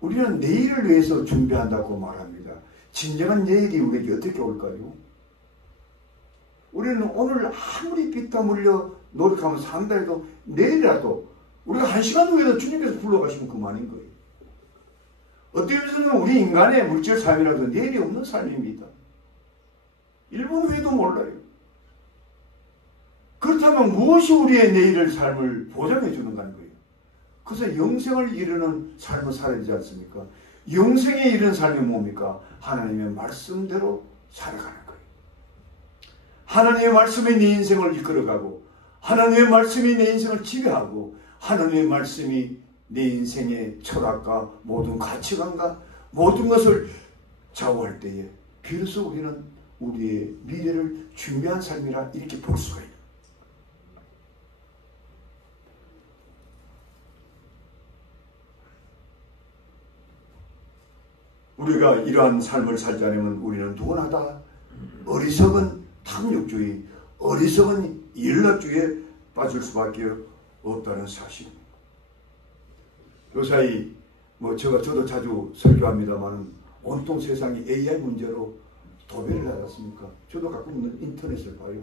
우리는 내일을 위해서 준비한다고 말합니다. 진정한 내일이 우리에게 어떻게 올까요? 우리는 오늘 아무리 빚다 물려 노력하면 산다 해도 내일이라도 우리가 1시간 후에도 주님께서 불러가시면 그만인 거예요. 어떤 면에서는 우리 인간의 물질 삶이라도 내일이 없는 삶입니다. 1분 후에도 몰라요. 그렇다면 무엇이 우리의 내일의 삶을 보장해 주는가는 거예요. 그래서 영생을 이루는 삶을 살아야 되지 않습니까? 영생에 이르는 삶이 뭡니까? 하나님의 말씀대로 살아가는 거예요. 하나님의 말씀이 내 인생을 이끌어가고 하나님의 말씀이 내 인생을 지배하고 하나님의 말씀이 내 인생의 철학과 모든 가치관과 모든 것을 좌우할 때에 비로소 우리는 우리의 미래를 준비한 삶이라 이렇게 볼 수가 있어요. 우리가 이러한 삶을 살지 않으면 우리는 누구나 다 어리석은 탐욕주의, 어리석은 연락주의에 빠질 수밖에 없다는 사실입니다. 요사이 저도 자주 설교합니다만 온통 세상이 AI 문제로 도배를 하지 않습니까? 저도 가끔 인터넷을 봐요.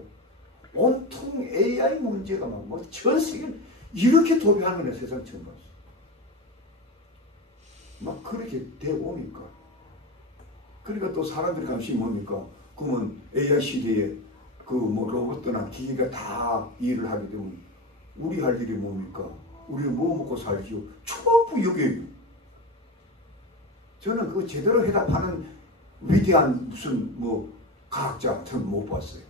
온통 AI 문제가 전 세계를 이렇게 도배하는 건 세상 처음 봤어요. 막 그렇게 되고 오니까. 그러니까 또 사람들이 관심이 뭡니까? 그러면 AI 시대에 로봇이나 기계가 다 일을 하게 되면 우리 할 일이 뭡니까? 우리는 뭐 먹고 살지요? 전부 여기. 저는 그거 제대로 해답하는 위대한 무슨 과학자 저는 못 봤어요.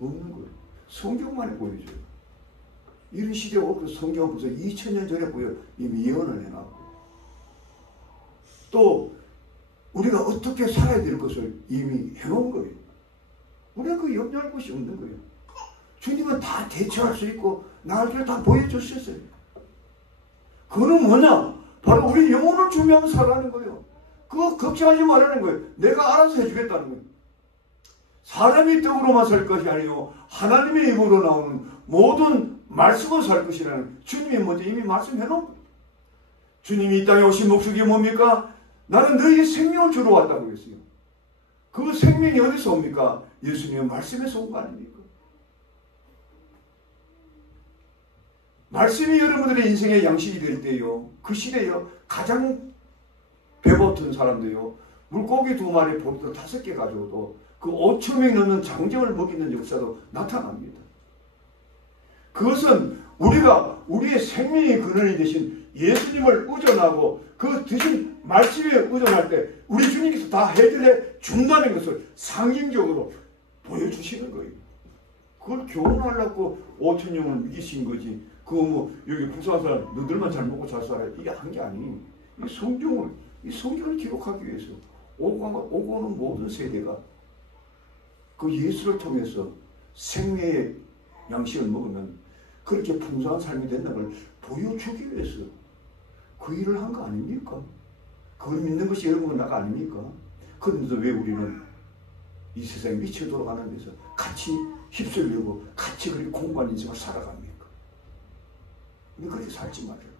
없는 거예요. 성경만에 보여줘요. 이런 시대가 없고 성경은 벌써 2000년 전에 이미 예언을 해놨고 또 우리가 어떻게 살아야 될 것을 이미 해놓은 거예요. 우리가 그 염려할 것이 없는 거예요. 주님은 다 대처할 수 있고 나을 길을 다 보여주셨어요. 그거는 뭐냐? 바로 우리 영혼을 준비하면 살아가는 거예요. 그거 걱정하지 말라는 거예요. 내가 알아서 해주겠다는 거예요. 사람의 떡으로만 살 것이 아니요 하나님의 입으로 나오는 모든 말씀으로 살 것이라는 주님이 먼저 이미 말씀해놓은 거예요. 주님이 이 땅에 오신 목적이 뭡니까? 나는 너희의 생명을 주러 왔다고 했어요. 그 생명이 어디서 옵니까? 예수님의 말씀에서 온 거 아닙니까? 말씀이 여러분들의 인생의 양식이 될 때요, 그 시대요, 가장 배고픈 사람도요, 물고기 2마리 보리떡 5개 가져오도 그 5,000명이 넘는 장정을 먹이는 역사도 나타납니다. 그것은 우리가 우리의 생명의 근원이 되신 예수님을 의존하고 그 드신 말씀에 의존할 때 우리 주님께서 다 해결해 준다는 것을 상징적으로 보여주시는 거예요. 그걸 교훈하려고 5,000명을 이기신 거지. 그거 여기 부산 사람 너들만 잘 먹고 잘 살아야 이게 한 게 아니에요. 이 성경을 기록하기 위해서 오고 오는 모든 세대가 그 예수를 통해서 생명의 양식을 먹으면 그렇게 풍성한 삶이 된다는 걸 보여주기 위해서 그 일을 한 거 아닙니까? 그걸 믿는 것이 여러분과 나가 아닙니까? 그런데도 왜 우리는 이 세상에 미쳐 돌아가는 데서 같이 휩쓸리고 같이 그렇게 공부한 인생을 살아갑니까? 왜 그렇게 살지 말아요.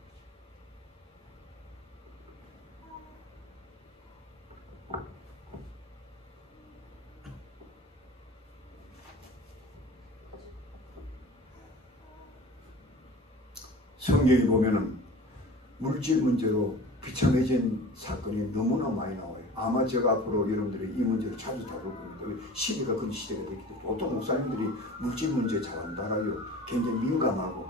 성경에 보면은 물질 문제로 비참해진 사건이 너무나 많이 나와요. 아마 제가 앞으로 여러분들이 이 문제를 자주 다룰 겁니다. 시대가 그런 시대가 되기 때문에 보통 목사님들이 물질 문제에 잘 안 달아요. 굉장히 민감하고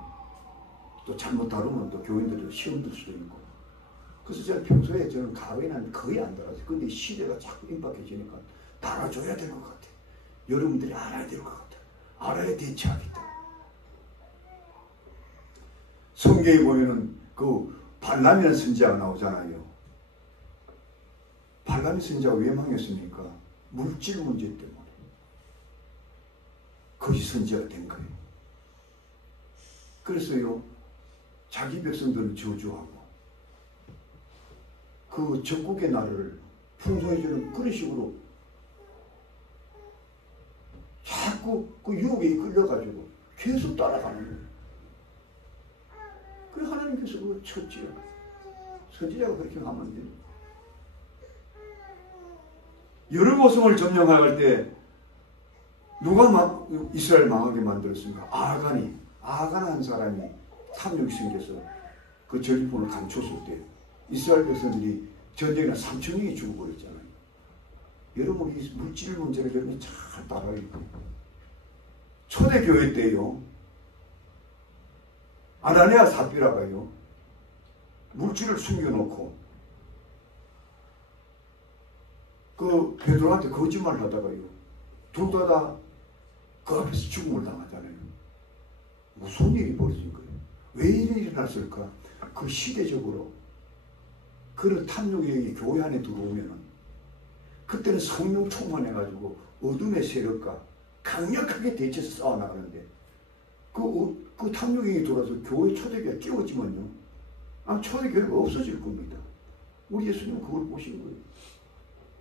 또 잘못 다루면 또 교인들이 시험 들 수도 있고. 그래서 제가 평소에 저는 가वे는 거의 안 달았어요. 근데 시대가 자꾸 임박해지니까 달아줘야 될 것 같아요. 여러분들이 알아야 될 것 같아요. 알아야 대처하겠다. 성경에 보면은 그 발람이라는 선지자가 나오잖아요. 발람의 선지자가 왜 망했습니까? 물질 문제 때문에. 거짓 선지자가 된 거예요. 그래서요, 자기 백성들을 저주하고 그 적국의 나라를 풍성해지는 그런 식으로 자꾸 그 유혹에 끌려가지고 계속 따라가는 거예요. 그래서 하나님께서 그걸 쳤지요. 선지자가 그렇게 하면 안 돼요. 여러 고성을 점령할 때 누가 이스라엘 망하게 만들었습니까? 아간 한 사람이 탐욕이 생겨서 그 전리품을 감췄을 때 이스라엘 백성들이 전쟁에 3,000명이 죽어버렸잖아요. 여러분 이 물질 문제를 여러분이 잘 따라야 돼요. 초대교회 때요. 아나니아 삽비라가요. 물질을 숨겨놓고 그 베드로한테 거짓말을 하다가요. 둘 다 그 앞에서 죽음을 당하잖아요. 무슨 일이 벌어진 거예요? 왜 이리 일어났을까? 그 시대적으로 그런 탐욕이 교회 안에 들어오면은 그때는 성령 충만해가지고 어둠의 세력과 강력하게 대처해서 싸워나가는데 그 탐욕이 돌아서 교회 초대교회가 깨워지면요. 초대교회가 없어질 겁니다. 우리 예수님은 그걸 보신 거예요.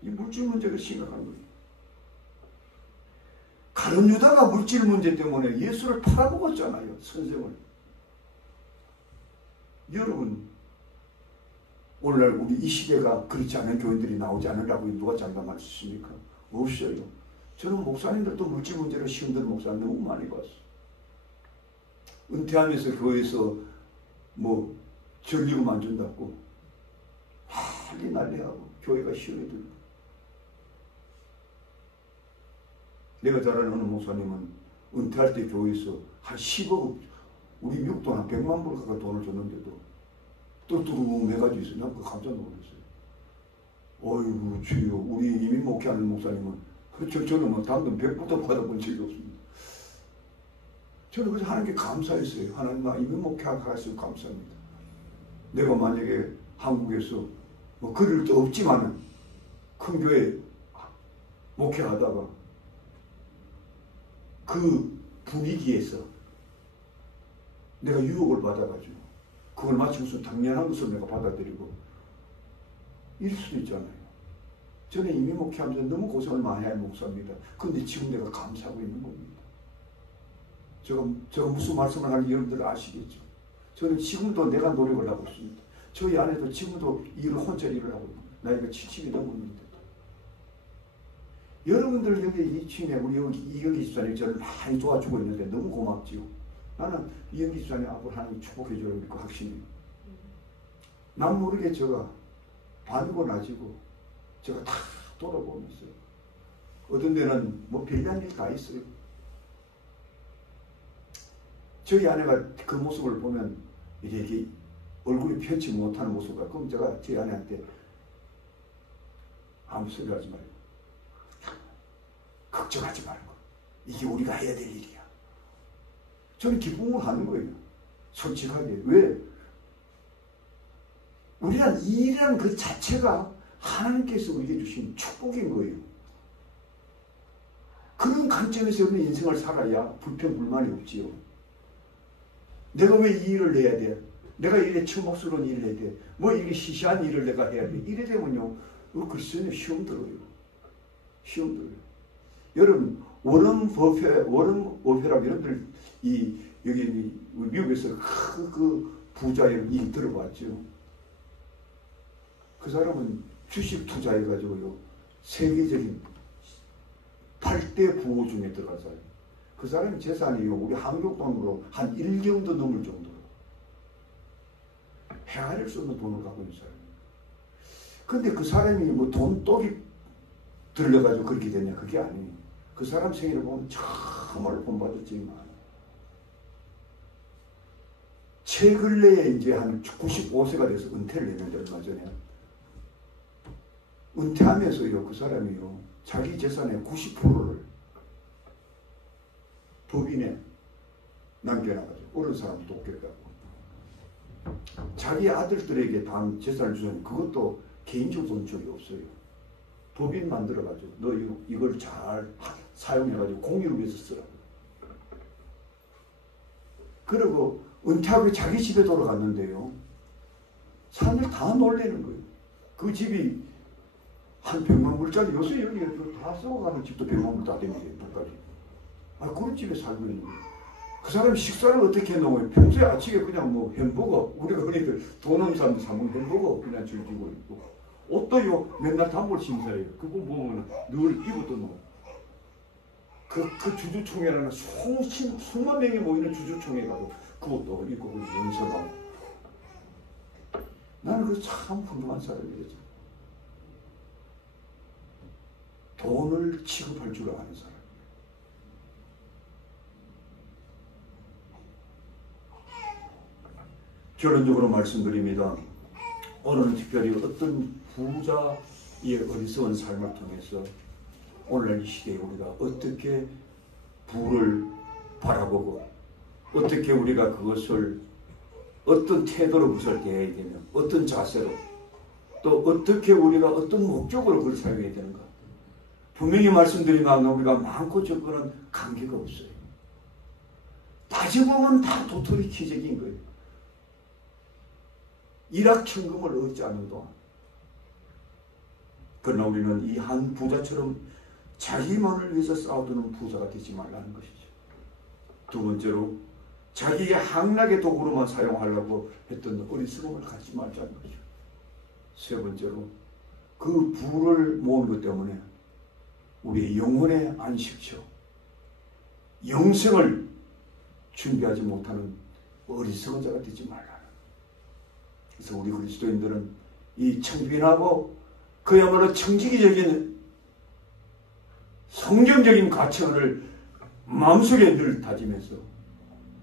이 물질 문제가 심각한 거예요. 가룟 유다가 물질 문제 때문에 예수를 팔아먹었잖아요. 선생을. 여러분 오늘날 우리 이 시대가 그렇지 않은 교인들이 나오지 않으라고 누가 장담할 수 있습니까? 없어요. 저는 목사님들도 물질 문제로 시험되는 목사님 너무 많이 봤어요. 은퇴하면서 교회에서 전리금 안 준다고 난리하고 교회가 시험에 들고. 내가 잘 아는 어느 목사님은 은퇴할 때 교회에서 한 10억, 우리 미국 돈 한 100만 불 가까이 돈을 줬는데도 똘똘해가지고 있어요. 난 그거 깜짝 놀랐어요. 어이구 주여, 우리 이민 목회하는 목사님은 저는 단돈 100불도 받아본 적이 없습니다. 저는 그래서 하나님께 감사했어요. 하나님 나 이민 목회하게 하시면 감사합니다. 내가 만약에 한국에서 그럴 데 없지만은 큰 교회 목회하다가 그 분위기에서 내가 유혹을 받아가지고 그걸 마치 무슨 당연한 것을 내가 받아들이고 이럴 수도 있잖아요. 저는 이미 목회하면서 너무 고생을 많이 한 목사입니다. 그런데 지금 내가 감사하고 있는 겁니다. 제가 무슨 말씀을 하는지 여러분들 아시겠죠? 저는 지금도 내가 노력을 하고 있습니다. 저희 아내도 지금도 일을 혼자 일을 하고 있습니다. 나이가 70이 넘었는데 여러분들 여기 이층에 우리 이경기 집사님 저를 많이 도와주고 있는데 너무 고맙지요. 나는 이경기 집사님 앞으로 하나님 축복해 주려고 믿고 확신해요. 난 모르게 제가 반이고 낮이고 제가 다 돌아보면서 어떤 데는 별난 일 다 있어요. 저희 아내가 그 모습을 보면 이게 얼굴이 펴지 못하는 모습과 그럼 제가 저희 아내한테 아무 소리 하지 말고 걱정하지 말고 이게 우리가 해야 될 일이야. 저는 기쁨을 하는 거예요. 솔직하게. 왜? 우리란 일이라는 그 자체가 하나님께서 우리에게 주신 축복인 거예요. 그런 관점에서 우리 인생을 살아야 불평불만이 없지요. 내가 왜 이 일을 해야 돼? 내가 이래 천목스러운 일을 해야 돼? 이렇게 시시한 일을 내가 해야 돼? 이래 되면요, 글쎄요, 시험 들어요. 시험 들어요. 여러분, 워런 버핏라고 여러분들, 여기 미국에서 그 부자 일 들어봤죠? 그 사람은 주식 투자해가지고요, 세계적인 8대 부호 중에 들어가서요. 그 사람의 재산이요, 우리 한국 돈으로 한 1경도 넘을 정도로 헤아릴 수 없는 돈을 갖고 있는 사람이에요. 근데 그 사람이 돈독이 들려가지고 그렇게 되냐? 그게 아니에요. 그 사람 생일을 보면 정말 본받았지만 최근래에 이제 한 95세가 돼서 은퇴를 했는데 얼마 전에 은퇴하면서요, 그 사람이요, 자기 재산의 90%를 법인에 남겨놔가지고 어른 사람 돕겠다고. 자기 아들들에게 다 재산을 주자니 그것도 개인적으로 돈 적이 없어요. 법인 만들어가지고 너 이걸 잘 사용해가지고 공유를 위해서 쓰라고. 그리고 은퇴하고 자기 집에 돌아갔는데요, 사람들 다 놀래는 거예요. 그 집이 한 100만 불짜리, 요새 여기 다 썩어가는 집도 100만 불 다 됩니다. 그런 집에 살고 있는 거예요. 그 사람이 식사를 어떻게 해놓으면 평소에 아침에 그냥 햄버거, 우리가 흔히들 돈 없는 사람들 사먹는 햄버거 그냥 즐기고 있고, 옷도요 맨날 단골 신사예요. 그거 보면 늘 입었던 옷. 그 주주총회라는 수만 명이 모이는 주주총회 가도 그것도 읽고 연설하고. 나는 그 참 훌륭한 사람이겠죠. 돈을 취급할 줄 아는 사람. 결론적으로 말씀드립니다. 오늘은 특별히 어떤 부자의 어리석은 삶을 통해서 오늘날 이 시대에 우리가 어떻게 부를 바라보고 어떻게 우리가 그것을 어떤 태도로 그것을 대해야 되며 어떤 자세로 또 어떻게 우리가 어떤 목적으로 그걸 사용해야 되는가. 분명히 말씀드리면 우리가 많고 적고는 관계가 없어요. 따져보면 다 도토리 키적인 거예요. 일확천금을 얻지 않는 동안. 그러나 우리는 이 한 부자처럼 자기만을 위해서 싸우는 부자가 되지 말라는 것이죠. 두 번째로 자기의 향락의 도구로만 사용하려고 했던 어리석음을 갖지 말자는 거죠. 세 번째로 그 부를 모은 것 때문에 우리의 영혼의 안식처, 영생을 준비하지 못하는 어리석은 자가 되지 말라. 그래서 우리 그리스도인들은 이 청빈하고 그야말로 청지기적인 성경적인 가치관을 마음속에 늘 다지면서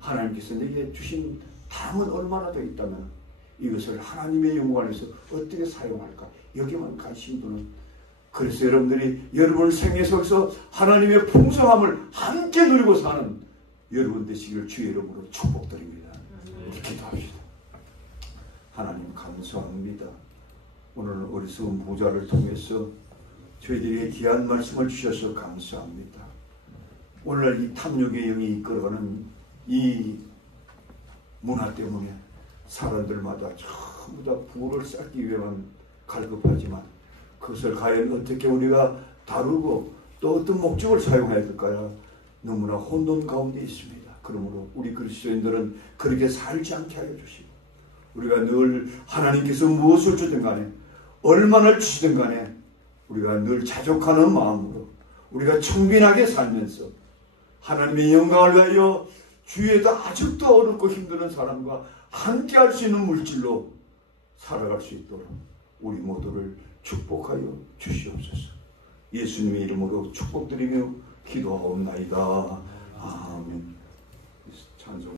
하나님께서 내게 주신 당은 얼마나 더 있다면 이것을 하나님의 영광을 위해서 어떻게 사용할까 여기만 관심 두는. 그래서 여러분들이 여러분 생애 속에서 하나님의 풍성함을 함께 누리고 사는 여러분 되시기를 주의 이름으로 축복드립니다. 기도합시다. 하나님 감사합니다. 오늘 어리석은 부자를 통해서 저희들에게 귀한 말씀을 주셔서 감사합니다. 오늘날 이 탐욕의 영이 이끌어가는 이 문화 때문에 사람들마다 전부 다 부를 쌓기 위해만 갈급하지만 그것을 과연 어떻게 우리가 다루고 또 어떤 목적을 사용해야 될까요? 너무나 혼돈 가운데 있습니다. 그러므로 우리 그리스도인들은 그렇게 살지 않게 하여 주시고 우리가 늘 하나님께서 무엇을 주든 간에 얼마나 주시든 간에 우리가 늘 자족하는 마음으로 우리가 청빈하게 살면서 하나님의 영광을 위하여 주위에도 아직도 어렵고 힘드는 사람과 함께 할 수 있는 물질로 살아갈 수 있도록 우리 모두를 축복하여 주시옵소서. 예수님의 이름으로 축복드리며 기도하옵나이다. 아멘. 찬송.